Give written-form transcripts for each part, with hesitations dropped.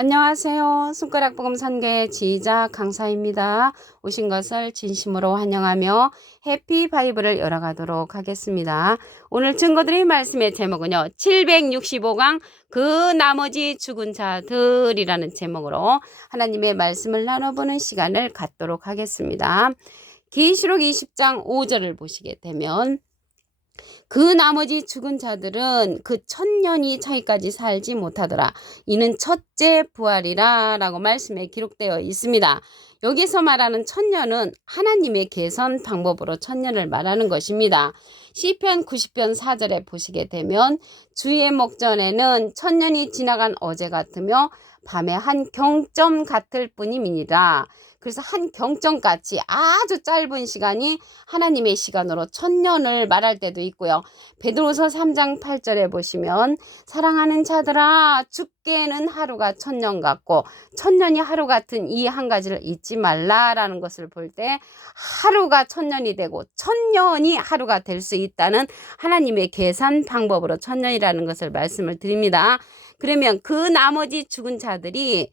안녕하세요. 손가락 복음 선교의 지휘자 강사입니다. 오신 것을 진심으로 환영하며 해피 바이블을 열어가도록 하겠습니다. 오늘 증거드릴 말씀의 제목은요. 765강 그 나머지 죽은 자들이라는 제목으로 하나님의 말씀을 나눠보는 시간을 갖도록 하겠습니다. 계시록 20장 5절을 보시게 되면 그 나머지 죽은 자들은 그 1000년이 차기까지 살지 못하더라. 이는 첫째 부활이라 라고 말씀에 기록되어 있습니다. 여기서 말하는 1000년은 하나님의 계선 방법으로 1000년을 말하는 것입니다. 시편 90편 4절에 보시게 되면 주의 목전에는 1000년이 지나간 어제 같으며 밤에 한 경점 같을 뿐임이니라. 그래서 한 경점같이 아주 짧은 시간이 하나님의 시간으로 1000년을 말할 때도 있고요. 베드로서 3장 8절에 보시면 사랑하는 자들아 죽게는 하루가 1000년 같고 1000년이 하루 같은 이 한 가지를 잊지 말라라는 것을 볼 때 하루가 1000년이 되고 1000년이 하루가 될 수 있다는 하나님의 계산 방법으로 1000년이라는 것을 말씀을 드립니다. 그러면 그 나머지 죽은 자들이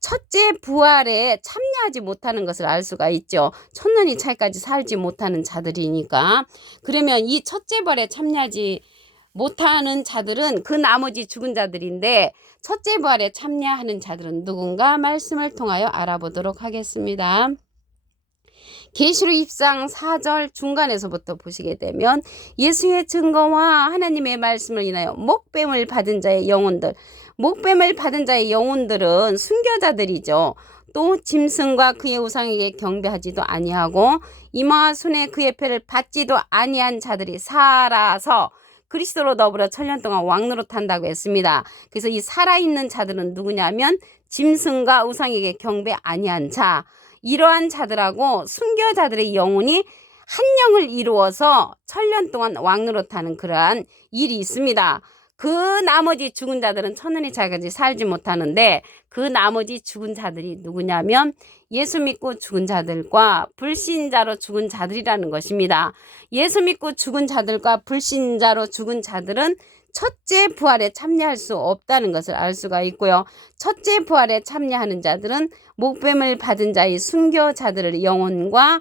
첫째 부활에 참여하지 못하는 것을 알 수가 있죠. 1000년이 차이까지 살지 못하는 자들이니까. 그러면 이 첫째 부활에 참여하지 못하는 자들은 그 나머지 죽은 자들인데 첫째 부활에 참여하는 자들은 누군가 말씀을 통하여 알아보도록 하겠습니다. 계시록 20장 4절 중간에서부터 보시게 되면 예수의 증거와 하나님의 말씀을 인하여 목뱀을 받은 자의 영혼들, 목뱀을 받은 자의 영혼들은 순교자들이죠. 또 짐승과 그의 우상에게 경배하지도 아니하고 이마와 손에 그의 패를 받지도 아니한 자들이 살아서 그리스도로 더불어 1000년 동안 왕노릇한다고 했습니다. 그래서 이 살아있는 자들은 누구냐면 짐승과 우상에게 경배 아니한 자, 이러한 자들하고 순교자들의 영혼이 한 영을 이루어서 1000년 동안 왕노릇하는 그러한 일이 있습니다. 그 나머지 죽은 자들은 1000년이 차기까지 살지 못하는데 그 나머지 죽은 자들이 누구냐면 예수 믿고 죽은 자들과 불신자로 죽은 자들이라는 것입니다. 예수 믿고 죽은 자들과 불신자로 죽은 자들은 첫째 부활에 참여할 수 없다는 것을 알 수가 있고요. 첫째 부활에 참여하는 자들은 목뱀을 받은 자의 순교자들의 영혼과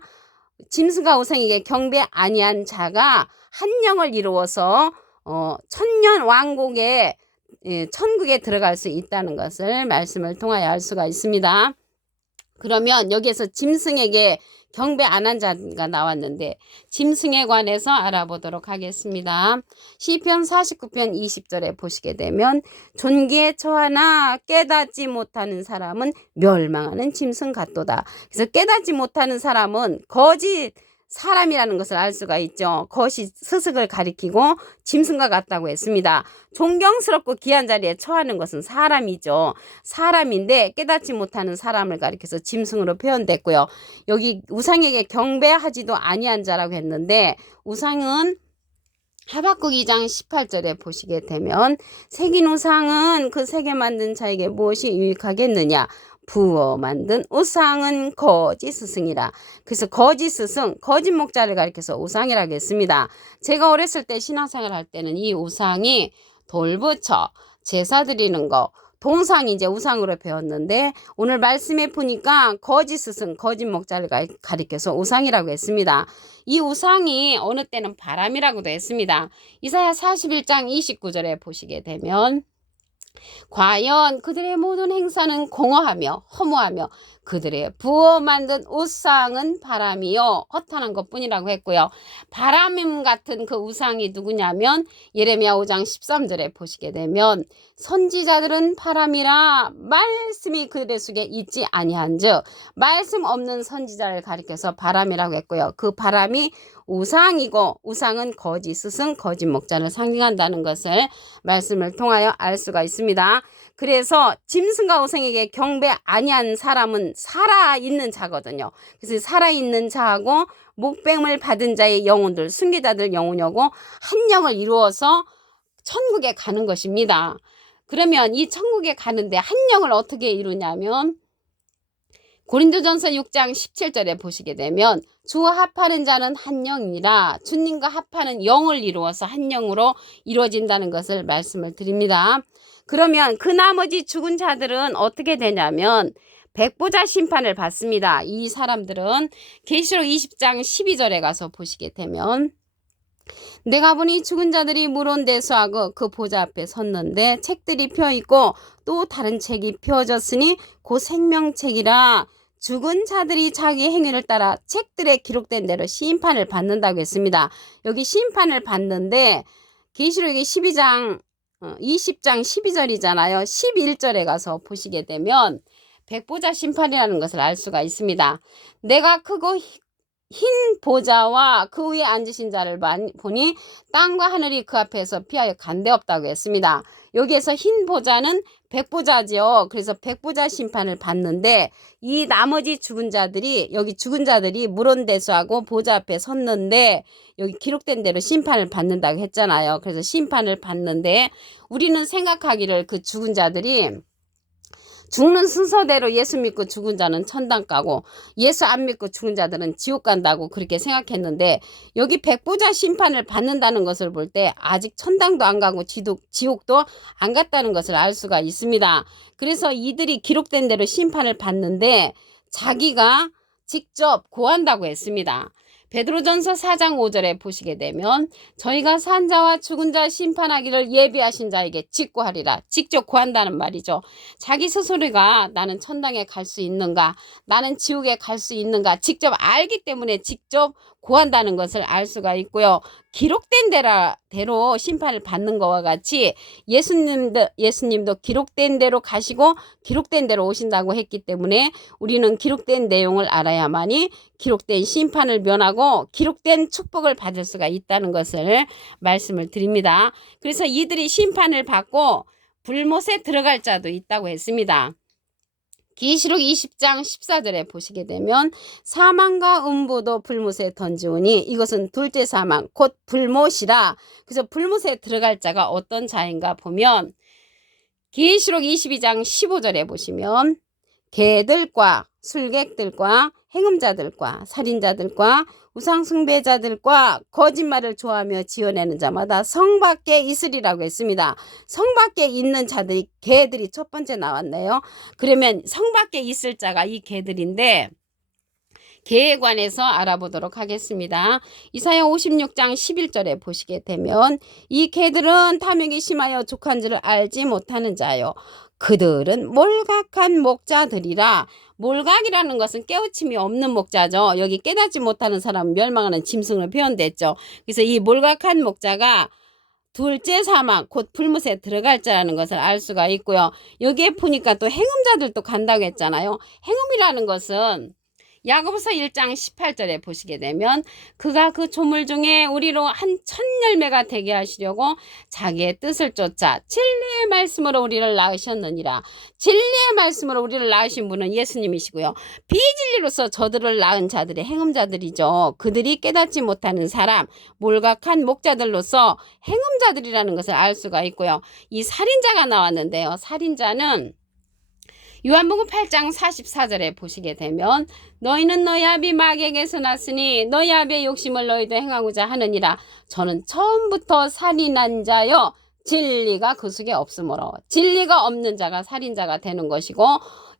짐승과 우상에게 경배 아니한 자가 한 영을 이루어서 1000년 왕국에 천국에 들어갈 수 있다는 것을 말씀을 통하여 알 수가 있습니다. 그러면 여기에서 짐승에게 경배 안 한 자가 나왔는데 짐승에 관해서 알아보도록 하겠습니다. 시편 49편 20절에 보시게 되면 존귀에 처하나 깨닫지 못하는 사람은 멸망하는 짐승 같도다. 그래서 깨닫지 못하는 사람은 거짓 사람이라는 것을 알 수가 있죠. 것이 스승을 가리키고 짐승과 같다고 했습니다. 존경스럽고 귀한 자리에 처하는 것은 사람이죠. 사람인데 깨닫지 못하는 사람을 가리켜서 짐승으로 표현됐고요. 여기 우상에게 경배하지도 아니한 자라고 했는데 우상은 하박국 2장 18절에 보시게 되면 새긴 우상은 그 새겨 만든 자에게 무엇이 유익하겠느냐. 부어 만든 우상은 거짓 스승이라. 그래서 거짓 스승, 거짓 목자를 가리켜서 우상이라고 했습니다. 제가 어렸을 때 신앙생활 할 때는 이 우상이 돌부처, 제사 드리는 거, 동상이 이제 우상으로 배웠는데 오늘 말씀에 보니까 거짓 스승, 거짓 목자를 가리켜서 우상이라고 했습니다. 이 우상이 어느 때는 바람이라고도 했습니다. 이사야 41장 29절에 보시게 되면 과연 그들의 모든 행사는 공허하며 허무하며 그들의 부어 만든 우상은 바람이요 허탄한 것뿐이라고 했고요. 바람 같은 그 우상이 누구냐면 예레미야 5장 13절에 보시게 되면 선지자들은 바람이라 말씀이 그들의 속에 있지 아니한즉 말씀 없는 선지자를 가리켜서 바람이라고 했고요. 그 바람이 우상이고 우상은 거짓 스승, 거짓 목자를 상징한다는 것을 말씀을 통하여 알 수가 있습니다. 그래서 짐승과 우상에게 경배 아니한 사람은 살아있는 자거든요. 그래서 살아있는 자하고 목뱀을 받은 자의 영혼들, 순교자들 영혼이고 한 영을 이루어서 천국에 가는 것입니다. 그러면 이 천국에 가는데 한 영을 어떻게 이루냐면 고린도전서 6장 17절에 보시게 되면 주와 합하는 자는 한 영이라 주님과 합하는 영을 이루어서 한 영으로 이루어진다는 것을 말씀을 드립니다. 그러면 그 나머지 죽은 자들은 어떻게 되냐면 백보자 심판을 받습니다. 이 사람들은 계시록 20장 12절에 가서 보시게 되면 내가 보니 죽은 자들이 물온대수하고 그 보좌 앞에 섰는데 책들이 펴있고 또 다른 책이 펴졌으니 곧 생명책이라 죽은 자들이 자기 행위를 따라 책들에 기록된 대로 심판을 받는다고 했습니다. 여기 심판을 받는데 계시록이 20장 12절이잖아요. 11절에 가서 보시게 되면 백보자 심판이라는 것을 알 수가 있습니다. 내가 크고 흰 보좌와 그 위에 앉으신 자를 보니 땅과 하늘이 그 앞에서 피하여 간데 없다고 했습니다. 여기에서 흰 보좌는 백보자지요. 그래서 백보자 심판을 받는데 이 나머지 죽은 자들이 여기 죽은 자들이 물온대수하고 보좌 앞에 섰는데 여기 기록된 대로 심판을 받는다고 했잖아요. 그래서 심판을 받는데 우리는 생각하기를 그 죽은 자들이 죽는 순서대로 예수 믿고 죽은 자는 천당 가고 예수 안 믿고 죽은 자들은 지옥 간다고 그렇게 생각했는데 여기 백보자 심판을 받는다는 것을 볼 때 아직 천당도 안 가고 지옥도 안 갔다는 것을 알 수가 있습니다. 그래서 이들이 기록된 대로 심판을 받는데 자기가 직접 고한다고 했습니다. 베드로전서 4장 5절에 보시게 되면 저희가 산 자와 죽은 자 심판하기를 예비하신 자에게 직고하리라. 직접 고한다는 말이죠. 자기 스스로가 나는 천당에 갈 수 있는가, 나는 지옥에 갈 수 있는가 직접 알기 때문에 직접 고한다는 것을 알 수가 있고요. 기록된 대로 심판을 받는 것과 같이 예수님도 기록된 대로 가시고 기록된 대로 오신다고 했기 때문에 우리는 기록된 내용을 알아야만이 기록된 심판을 면하고 기록된 축복을 받을 수가 있다는 것을 말씀을 드립니다. 그래서 이들이 심판을 받고 불못에 들어갈 자도 있다고 했습니다. 계시록 20장 14절에 보시게 되면 사망과 음부도 불못에 던지오니 이것은 둘째 사망 곧 불못이라. 그래서 불못에 들어갈 자가 어떤 자인가 보면 계시록 22장 15절에 보시면 개들과 술객들과 행음자들과 살인자들과 우상숭배자들과 거짓말을 좋아하며 지어내는 자마다 성 밖에 있으리라고 했습니다. 성 밖에 있는 자들이 개들이 첫 번째 나왔네요. 그러면 성 밖에 있을 자가 이 개들인데 개에 관해서 알아보도록 하겠습니다. 이사야 56장 11절에 보시게 되면 이 개들은 탐욕이 심하여 족한 줄을 알지 못하는 자요. 그들은 몰각한 목자들이라. 몰각이라는 것은 깨우침이 없는 목자죠. 여기 깨닫지 못하는 사람은 멸망하는 짐승을 표현됐죠. 그래서 이 몰각한 목자가 둘째 사망 곧 불못에 들어갈 자라는 것을 알 수가 있고요. 여기에 보니까 또 행음자들도 간다고 했잖아요. 행음이라는 것은 야고보서 1장 18절에 보시게 되면 그가 그 조물 중에 우리로 한 천 열매가 되게 하시려고 자기의 뜻을 쫓아 진리의 말씀으로 우리를 낳으셨느니라. 진리의 말씀으로 우리를 낳으신 분은 예수님이시고요. 비진리로서 저들을 낳은 자들이 행음자들이죠. 그들이 깨닫지 못하는 사람, 몰각한 목자들로서 행음자들이라는 것을 알 수가 있고요. 이 살인자가 나왔는데요. 살인자는 요한복음 8장 44절에 보시게 되면 너희는 너희 아비 마귀에게서 났으니 너희 아비의 욕심을 너희도 행하고자 하느니라. 저는 처음부터 살인한 자요 진리가 그 속에 없으므로. 진리가 없는 자가 살인자가 되는 것이고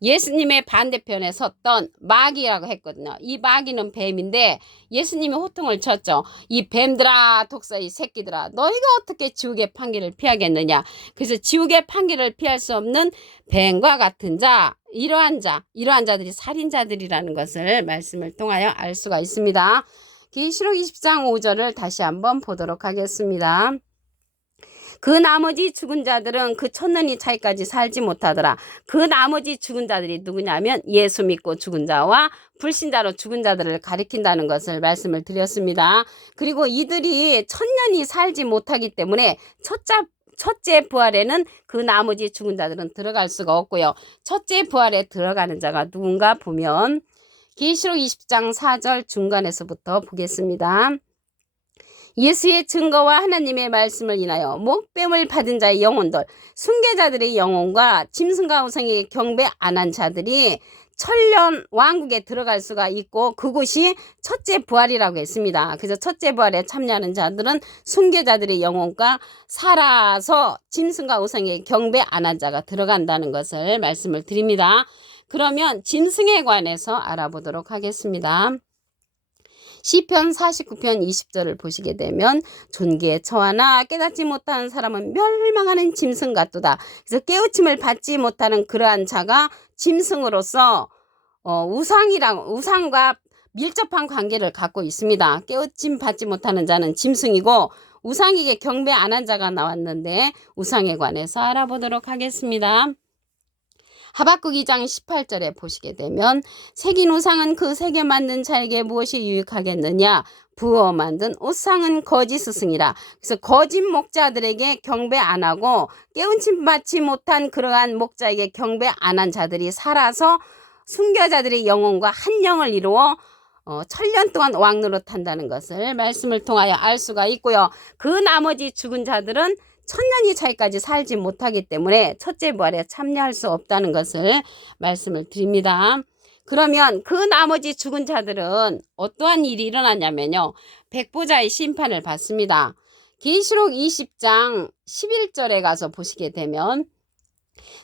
예수님의 반대편에 섰던 마귀라고 했거든요. 이 마귀는 뱀인데 예수님이 호통을 쳤죠. 이 뱀들아 독사의 새끼들아 너희가 어떻게 지옥의 판결을 피하겠느냐. 그래서 지옥의 판결을 피할 수 없는 뱀과 같은 자, 이러한 자들이 살인자들이라는 것을 말씀을 통하여 알 수가 있습니다. 계시록 20장 5절을 다시 한번 보도록 하겠습니다. 그 나머지 죽은 자들은 그 천년이 차이까지 살지 못하더라. 그 나머지 죽은 자들이 누구냐면 예수 믿고 죽은 자와 불신자로 죽은 자들을 가리킨다는 것을 말씀을 드렸습니다. 그리고 이들이 천년이 살지 못하기 때문에 첫째 부활에는 그 나머지 죽은 자들은 들어갈 수가 없고요. 첫째 부활에 들어가는 자가 누군가 보면 계시록 20장 4절 중간에서부터 보겠습니다. 예수의 증거와 하나님의 말씀을 인하여 목뱀을 받은 자의 영혼들, 순교자들의 영혼과 짐승과 우상에게 경배 안 한 자들이 천년 왕국에 들어갈 수가 있고 그곳이 첫째 부활이라고 했습니다. 그래서 첫째 부활에 참여하는 자들은 순교자들의 영혼과 살아서 짐승과 우상에 경배 안 한 자가 들어간다는 것을 말씀을 드립니다. 그러면 짐승에 관해서 알아보도록 하겠습니다. 시편 49편 20절을 보시게 되면 존귀에 처하나 깨닫지 못하는 사람은 멸망하는 짐승 같도다. 그래서 깨우침을 받지 못하는 그러한 자가 짐승으로서 우상과 밀접한 관계를 갖고 있습니다. 깨우침 받지 못하는 자는 짐승이고 우상에게 경배 안 한 자가 나왔는데 우상에 관해서 알아보도록 하겠습니다. 하박국 2장 18절에 보시게 되면 새긴 우상은 그 새겨 만든 자에게 무엇이 유익하겠느냐, 부어 만든 우상은 거짓 스승이라. 그래서 거짓 목자들에게 경배 안 하고 깨우침 받지 못한 그러한 목자에게 경배 안 한 자들이 살아서 순교자들의 영혼과 한 영을 이루어 천년 동안 왕노릇한다는 것을 말씀을 통하여 알 수가 있고요. 그 나머지 죽은 자들은 천년이 차이까지 살지 못하기 때문에 첫째 부활에 참여할 수 없다는 것을 말씀을 드립니다. 그러면 그 나머지 죽은 자들은 어떠한 일이 일어나냐면요. 백보자의 심판을 받습니다. 계시록 20장 11절에 가서 보시게 되면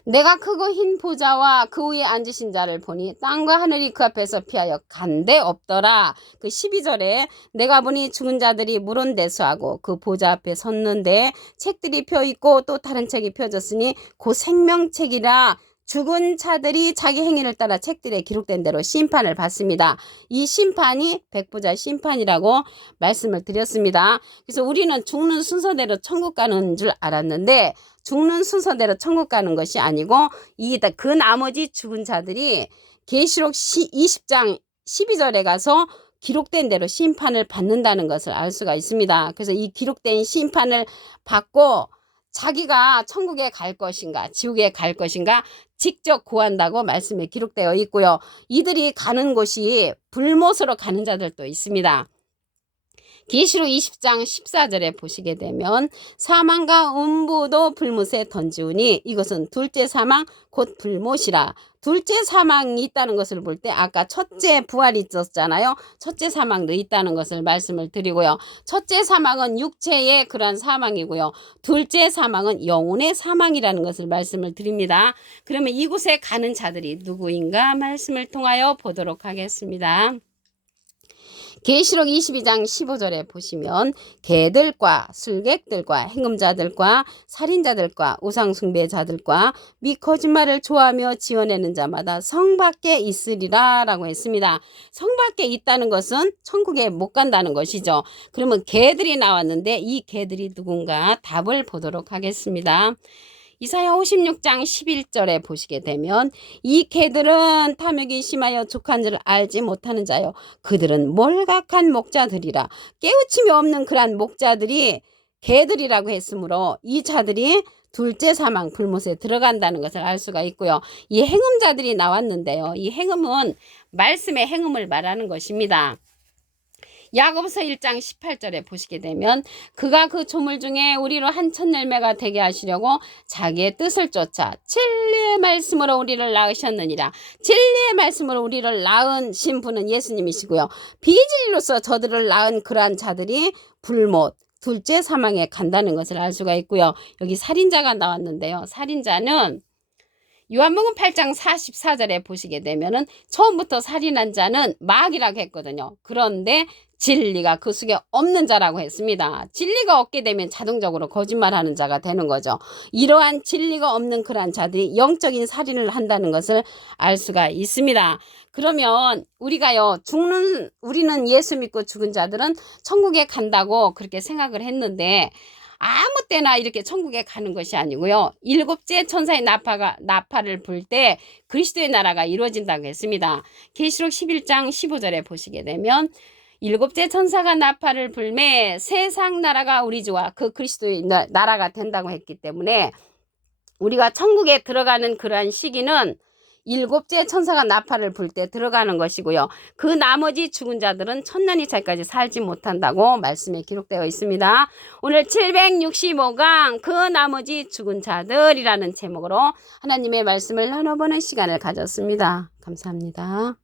내가 크고 흰 보좌와 그 위에 앉으신 자를 보니 땅과 하늘이 그 앞에서 피하여 간데 없더라. 그 12절에 내가 보니 죽은 자들이 물온대수하고 그 보좌 앞에 섰는데 책들이 펴있고 또 다른 책이 펴졌으니 그 생명책이라. 죽은 자들이 자기 행위를 따라 책들에 기록된 대로 심판을 받습니다. 이 심판이 백보자 심판이라고 말씀을 드렸습니다. 그래서 우리는 죽는 순서대로 천국 가는 줄 알았는데 죽는 순서대로 천국 가는 것이 아니고 그 나머지 죽은 자들이 계시록 20장 12절에 가서 기록된 대로 심판을 받는다는 것을 알 수가 있습니다. 그래서 이 기록된 심판을 받고 자기가 천국에 갈 것인가 지옥에 갈 것인가 직접 고한다고 말씀에 기록되어 있고요. 이들이 가는 곳이 불못으로 가는 자들도 있습니다. 계시록 20장 14절에 보시게 되면 사망과 음부도 불못에 던지우니 이것은 둘째 사망 곧 불못이라. 둘째 사망이 있다는 것을 볼 때 아까 첫째 부활이 있었잖아요. 첫째 사망도 있다는 것을 말씀을 드리고요. 첫째 사망은 육체의 그런 사망이고요. 둘째 사망은 영혼의 사망이라는 것을 말씀을 드립니다. 그러면 이곳에 가는 자들이 누구인가 말씀을 통하여 보도록 하겠습니다. 계시록 22장 15절에 보시면 개들과 술객들과 행음자들과 살인자들과 우상숭배자들과 및 거짓말을 좋아하며 지어내는 자마다 성 밖에 있으리라 라고 했습니다. 성 밖에 있다는 것은 천국에 못 간다는 것이죠. 그러면 개들이 나왔는데 이 개들이 누군가 답을 보도록 하겠습니다. 이사야 56장 11절에 보시게 되면 이 개들은 탐욕이 심하여 족한 줄 알지 못하는 자요 그들은 몰각한 목자들이라. 깨우침이 없는 그러한 목자들이 개들이라고 했으므로 이 자들이 둘째 사망 불못에 들어간다는 것을 알 수가 있고요. 이 행음자들이 나왔는데요. 이 행음은 말씀의 행음을 말하는 것입니다. 야고보서 1장 18절에 보시게 되면 그가 그 조물 중에 우리로 한 천 열매가 되게 하시려고 자기의 뜻을 쫓아 진리의 말씀으로 우리를 낳으셨느니라. 진리의 말씀으로 우리를 낳으신 분은 예수님이시고요. 비진리로서 저들을 낳은 그러한 자들이 불못 둘째 사망에 간다는 것을 알 수가 있고요. 여기 살인자가 나왔는데요. 살인자는 요한복음 8장 44절에 보시게 되면은 처음부터 살인한 자는 마귀라고 했거든요. 그런데 진리가 그 속에 없는 자라고 했습니다. 진리가 없게 되면 자동적으로 거짓말하는 자가 되는 거죠. 이러한 진리가 없는 그러한 자들이 영적인 살인을 한다는 것을 알 수가 있습니다. 그러면 우리는 예수 믿고 죽은 자들은 천국에 간다고 그렇게 생각을 했는데 아무 때나 이렇게 천국에 가는 것이 아니고요. 일곱째 천사의 나팔을 불 때 그리스도의 나라가 이루어진다고 했습니다. 계시록 11장 15절에 보시게 되면 일곱째 천사가 나팔을 불매 세상 나라가 우리 주와 그 그리스도의 나라가 된다고 했기 때문에 우리가 천국에 들어가는 그러한 시기는 일곱째 천사가 나팔을 불 때 들어가는 것이고요. 그 나머지 죽은 자들은 천년이 차이까지 살지 못한다고 말씀에 기록되어 있습니다. 오늘 765강 그 나머지 죽은 자들이라는 제목으로 하나님의 말씀을 나눠보는 시간을 가졌습니다. 감사합니다.